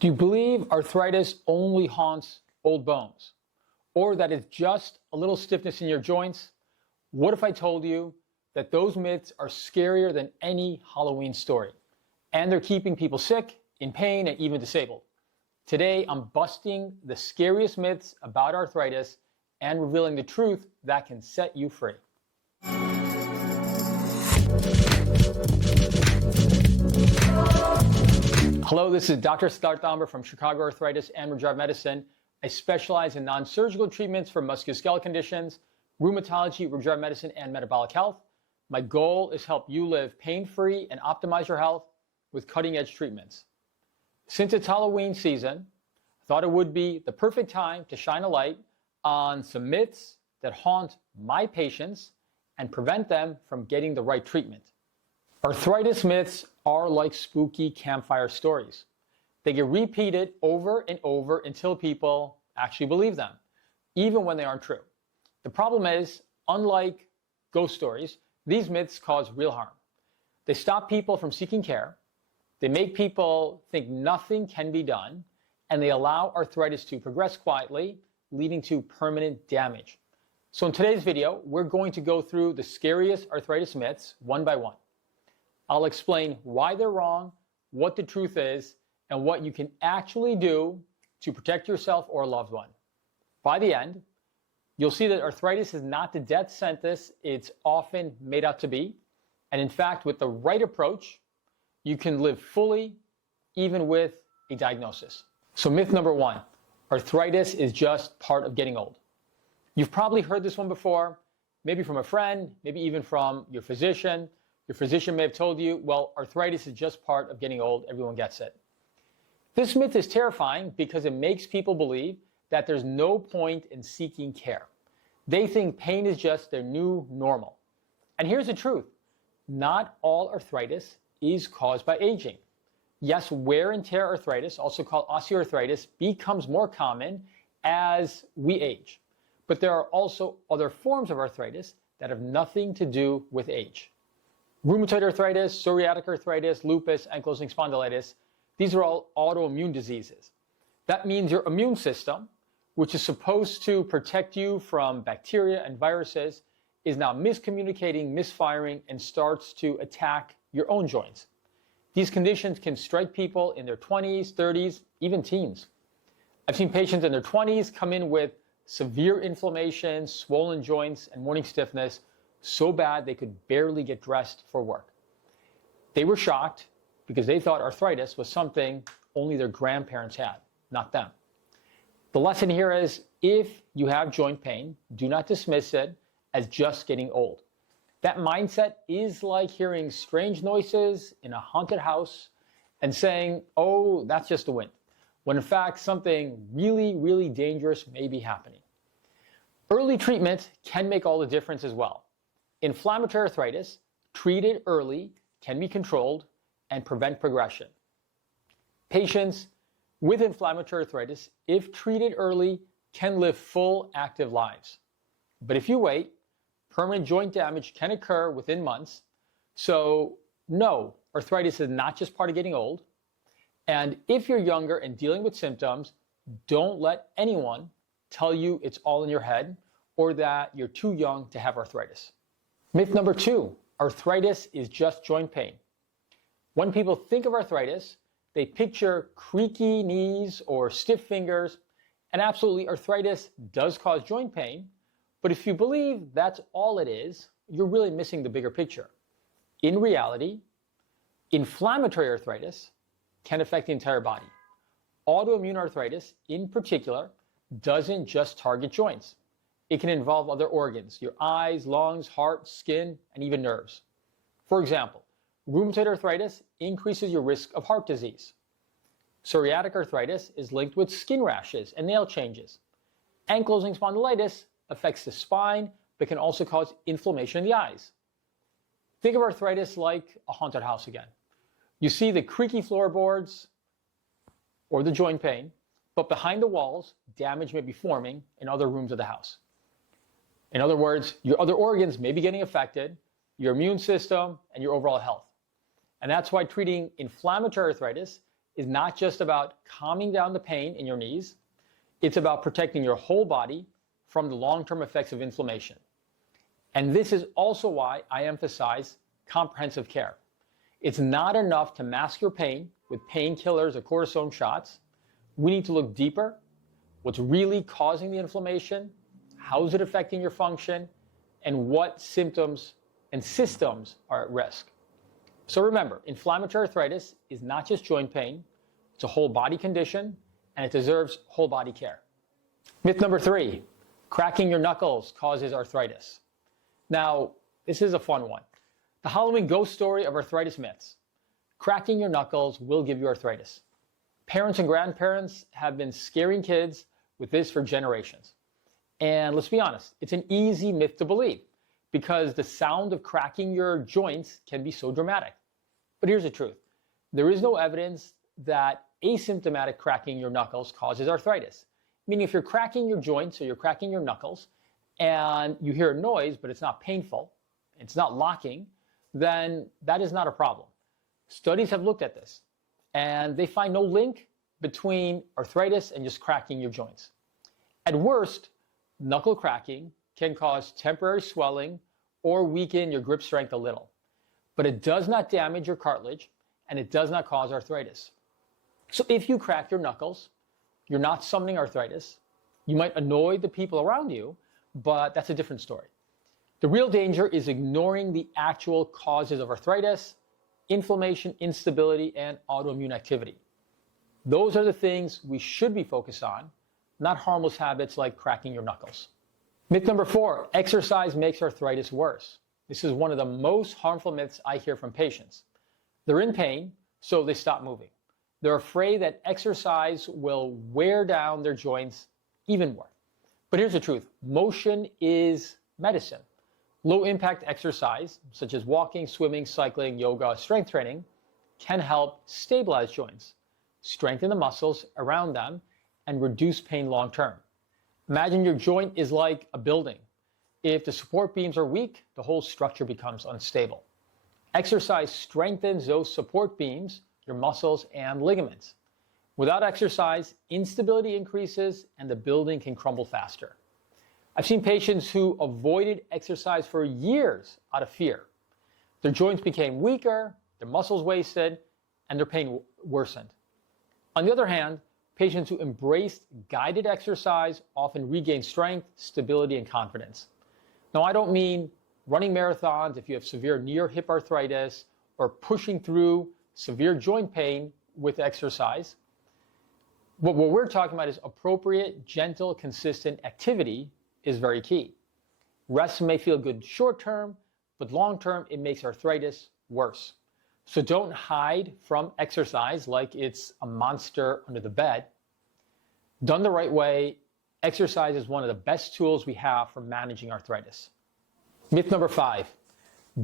Do you believe arthritis only haunts old bones? Or that it's just a little stiffness in your joints? What if I told you that those myths are scarier than any Halloween story? And they're keeping people sick, in pain, and even disabled. Today, I'm busting the scariest myths about arthritis and revealing the truth that can set you free. Hello, this is Dr. Siddharth Tambar from Chicago Arthritis and Regenerative Medicine. I specialize in non-surgical treatments for musculoskeletal conditions, rheumatology, regenerative medicine, and metabolic health. My goal is to help you live pain-free and optimize your health with cutting-edge treatments. Since it's Halloween season, I thought it would be the perfect time to shine a light on some myths that haunt my patients and prevent them from getting the right treatment. Arthritis myths are like spooky campfire stories. They get repeated over and over until people actually believe them, even when they aren't true. The problem is, unlike ghost stories, these myths cause real harm. They stop people from seeking care, they make people think nothing can be done, and they allow arthritis to progress quietly, leading to permanent damage. So in today's video, we're going to go through the scariest arthritis myths one by one. I'll explain why they're wrong, what the truth is, and what you can actually do to protect yourself or a loved one. By the end, you'll see that arthritis is not the death sentence it's often made out to be. And in fact, with the right approach, you can live fully, even with a diagnosis. So myth number one, arthritis is just part of getting old. You've probably heard this one before, maybe from a friend, maybe even from your physician. Your physician may have told you, well, arthritis is just part of getting old, everyone gets it. This myth is terrifying because it makes people believe that there's no point in seeking care. They think pain is just their new normal. And here's the truth. Not all arthritis is caused by aging. Yes, wear and tear arthritis, also called osteoarthritis, becomes more common as we age. But there are also other forms of arthritis that have nothing to do with age. Rheumatoid arthritis, psoriatic arthritis, lupus, ankylosing spondylitis, these are all autoimmune diseases. That means your immune system, which is supposed to protect you from bacteria and viruses, is now miscommunicating, misfiring, and starts to attack your own joints. These conditions can strike people in their 20s, 30s, even teens. I've seen patients in their 20s come in with severe inflammation, swollen joints, and morning stiffness, so bad they could barely get dressed for work. They were shocked because they thought arthritis was something only their grandparents had, not them. The lesson here is, if you have joint pain, do not dismiss it as just getting old. That mindset is like hearing strange noises in a haunted house and saying, oh, that's just the wind, when in fact something really, really dangerous may be happening. Early treatment can make all the difference as well. Inflammatory arthritis, treated early, can be controlled and prevent progression. Patients with inflammatory arthritis, if treated early, can live full, active lives. But if you wait, permanent joint damage can occur within months. So no, arthritis is not just part of getting old. And if you're younger and dealing with symptoms, don't let anyone tell you it's all in your head or that you're too young to have arthritis. Myth number two, arthritis is just joint pain. When people think of arthritis, they picture creaky knees or stiff fingers, and absolutely arthritis does cause joint pain, but if you believe that's all it is, you're really missing the bigger picture. In reality, inflammatory arthritis can affect the entire body. Autoimmune arthritis, in particular, doesn't just target joints. It can involve other organs, your eyes, lungs, heart, skin, and even nerves. For example, rheumatoid arthritis increases your risk of heart disease. Psoriatic arthritis is linked with skin rashes and nail changes. Ankylosing spondylitis affects the spine, but can also cause inflammation in the eyes. Think of arthritis like a haunted house again. You see the creaky floorboards or the joint pain, but behind the walls, damage may be forming in other rooms of the house. In other words, your other organs may be getting affected, your immune system, and your overall health. And that's why treating inflammatory arthritis is not just about calming down the pain in your knees, it's about protecting your whole body from the long-term effects of inflammation. And this is also why I emphasize comprehensive care. It's not enough to mask your pain with painkillers or cortisone shots. We need to look deeper. What's really causing the inflammation? How is it affecting your function? And what symptoms and systems are at risk? So remember, inflammatory arthritis is not just joint pain. It's a whole body condition, and it deserves whole body care. Myth number 3, cracking your knuckles causes arthritis. Now, this is a fun one. The Halloween ghost story of arthritis myths. Cracking your knuckles will give you arthritis. Parents and grandparents have been scaring kids with this for generations. And let's be honest, it's an easy myth to believe because the sound of cracking your joints can be so dramatic. But here's the truth. There is no evidence that asymptomatic cracking your knuckles causes arthritis. Meaning if you're cracking your joints or you're cracking your knuckles and you hear a noise but it's not painful, it's not locking, then that is not a problem. Studies have looked at this and they find no link between arthritis and just cracking your joints. At worst, knuckle cracking can cause temporary swelling or weaken your grip strength a little, but it does not damage your cartilage and it does not cause arthritis. So if you crack your knuckles, you're not summoning arthritis. You might annoy the people around you, but that's a different story. The real danger is ignoring the actual causes of arthritis, inflammation, instability, and autoimmune activity. Those are the things we should be focused on, not harmless habits like cracking your knuckles. Myth number 4, exercise makes arthritis worse. This is one of the most harmful myths I hear from patients. They're in pain, so they stop moving. They're afraid that exercise will wear down their joints even more. But here's the truth. Motion is medicine. Low impact exercise, such as walking, swimming, cycling, yoga, strength training, can help stabilize joints, strengthen the muscles around them, and reduce pain long term. Imagine your joint is like a building. If the support beams are weak, the whole structure becomes unstable. Exercise strengthens those support beams, your muscles and ligaments. Without exercise, instability increases and the building can crumble faster. I've seen patients who avoided exercise for years out of fear. Their joints became weaker, their muscles wasted, and their pain worsened. On the other hand, patients who embraced guided exercise often regain strength, stability, and confidence. Now, I don't mean running marathons if you have severe knee or hip arthritis or pushing through severe joint pain with exercise. What we're talking about is appropriate, gentle, consistent activity is very key. Rest may feel good short term, but long term it makes arthritis worse. So don't hide from exercise like it's a monster under the bed. Done the right way, exercise is one of the best tools we have for managing arthritis. Myth number 5,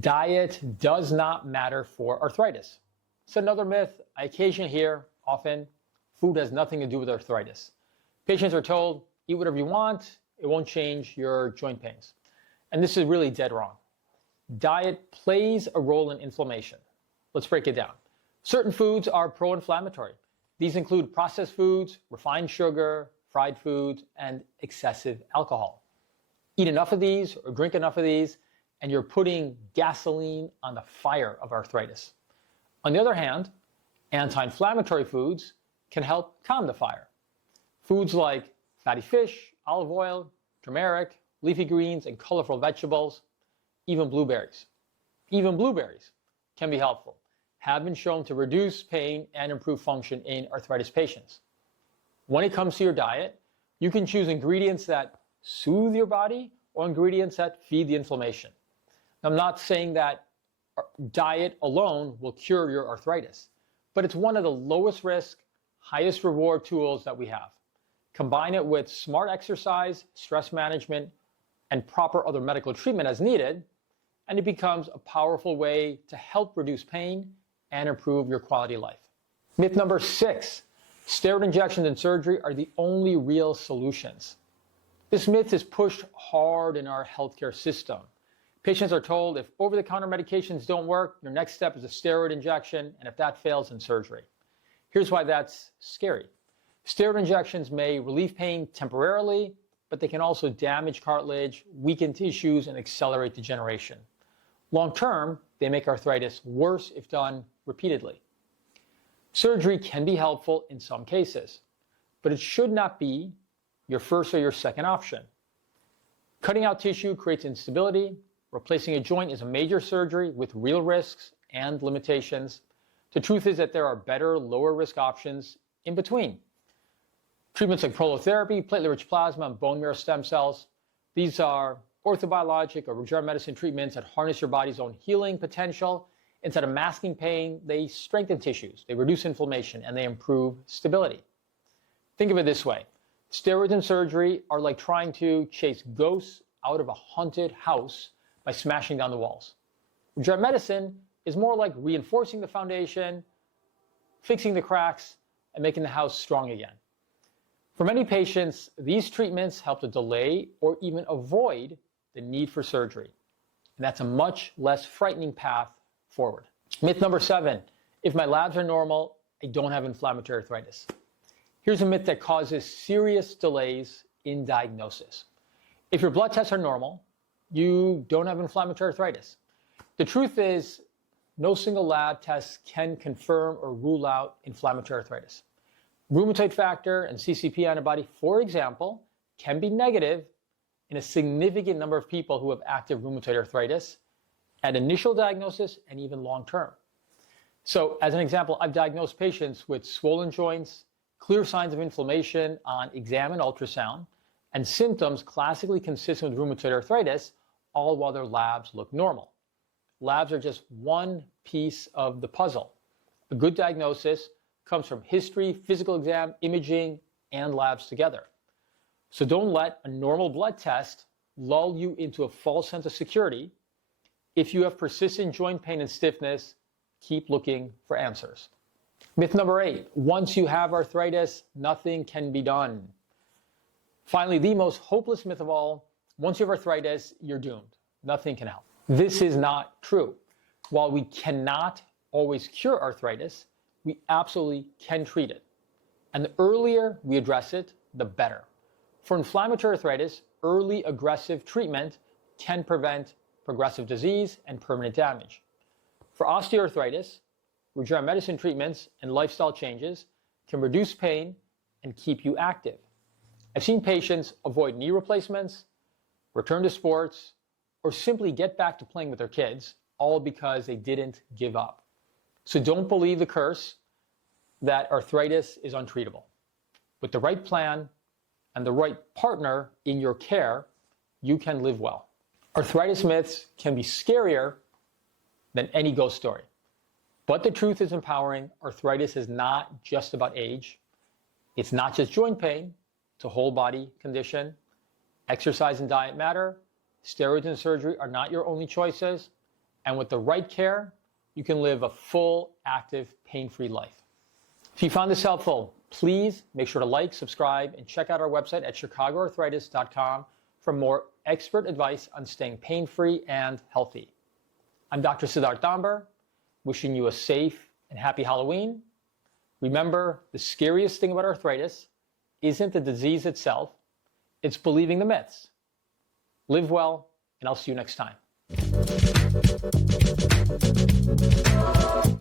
diet does not matter for arthritis. It's another myth I occasionally hear often. Food has nothing to do with arthritis. Patients are told, eat whatever you want, it won't change your joint pains. And this is really dead wrong. Diet plays a role in inflammation. Let's break it down. Certain foods are pro-inflammatory. These include processed foods, refined sugar, fried foods, and excessive alcohol. Eat enough of these or drink enough of these, and you're putting gasoline on the fire of arthritis. On the other hand, anti-inflammatory foods can help calm the fire. Foods like fatty fish, olive oil, turmeric, leafy greens, and colorful vegetables, even blueberries. Even blueberries can be helpful, have been shown to reduce pain and improve function in arthritis patients. When it comes to your diet, you can choose ingredients that soothe your body or ingredients that feed the inflammation. I'm not saying that diet alone will cure your arthritis, but it's one of the lowest risk, highest reward tools that we have. Combine it with smart exercise, stress management, and proper other medical treatment as needed, and it becomes a powerful way to help reduce pain and improve your quality of life. Myth number 6, steroid injections and surgery are the only real solutions. This myth is pushed hard in our healthcare system. Patients are told if over-the-counter medications don't work, your next step is a steroid injection, and if that fails, then surgery. Here's why that's scary. Steroid injections may relieve pain temporarily, but they can also damage cartilage, weaken tissues, and accelerate degeneration. Long term, they make arthritis worse if done repeatedly. Surgery can be helpful in some cases, but it should not be your first or your second option. Cutting out tissue creates instability. Replacing a joint is a major surgery with real risks and limitations. The truth is that there are better, lower risk options in between. Treatments like prolotherapy, platelet-rich plasma, and bone marrow stem cells. These are orthobiologic or regenerative medicine treatments that harness your body's own healing potential. Instead of masking pain, they strengthen tissues, they reduce inflammation, and they improve stability. Think of it this way. Steroids and surgery are like trying to chase ghosts out of a haunted house by smashing down the walls. Regenerative medicine is more like reinforcing the foundation, fixing the cracks, and making the house strong again. For many patients, these treatments help to delay or even avoid the need for surgery. And that's a much less frightening path forward. Myth number 7, if my labs are normal, I don't have inflammatory arthritis. Here's a myth that causes serious delays in diagnosis. If your blood tests are normal, you don't have inflammatory arthritis. The truth is, no single lab test can confirm or rule out inflammatory arthritis. Rheumatoid factor and CCP antibody, for example, can be negative in a significant number of people who have active rheumatoid arthritis at initial diagnosis and even long-term. So as an example, I've diagnosed patients with swollen joints, clear signs of inflammation on exam and ultrasound, and symptoms classically consistent with rheumatoid arthritis, all while their labs look normal. Labs are just one piece of the puzzle. A good diagnosis comes from history, physical exam, imaging, and labs together. So don't let a normal blood test lull you into a false sense of security. If you have persistent joint pain and stiffness, keep looking for answers. Myth number 8, once you have arthritis, nothing can be done. Finally, the most hopeless myth of all, once you have arthritis, you're doomed. Nothing can help. This is not true. While we cannot always cure arthritis, we absolutely can treat it. And the earlier we address it, the better. For inflammatory arthritis, early aggressive treatment can prevent progressive disease and permanent damage. For osteoarthritis, regenerative medicine treatments and lifestyle changes can reduce pain and keep you active. I've seen patients avoid knee replacements, return to sports, or simply get back to playing with their kids, all because they didn't give up. So don't believe the curse that arthritis is untreatable. With the right plan and the right partner in your care, you can live well. Arthritis myths can be scarier than any ghost story. But the truth is empowering. Arthritis is not just about age. It's not just joint pain. It's a whole body condition. Exercise and diet matter. Steroids and surgery are not your only choices. And with the right care, you can live a full, active, pain-free life. If you found this helpful, please make sure to like, subscribe, and check out our website at chicagoarthritis.com for more expert advice on staying pain-free and healthy. I'm Dr. Siddharth Tambar, wishing you a safe and happy Halloween. Remember, the scariest thing about arthritis isn't the disease itself, it's believing the myths. Live well, and I'll see you next time.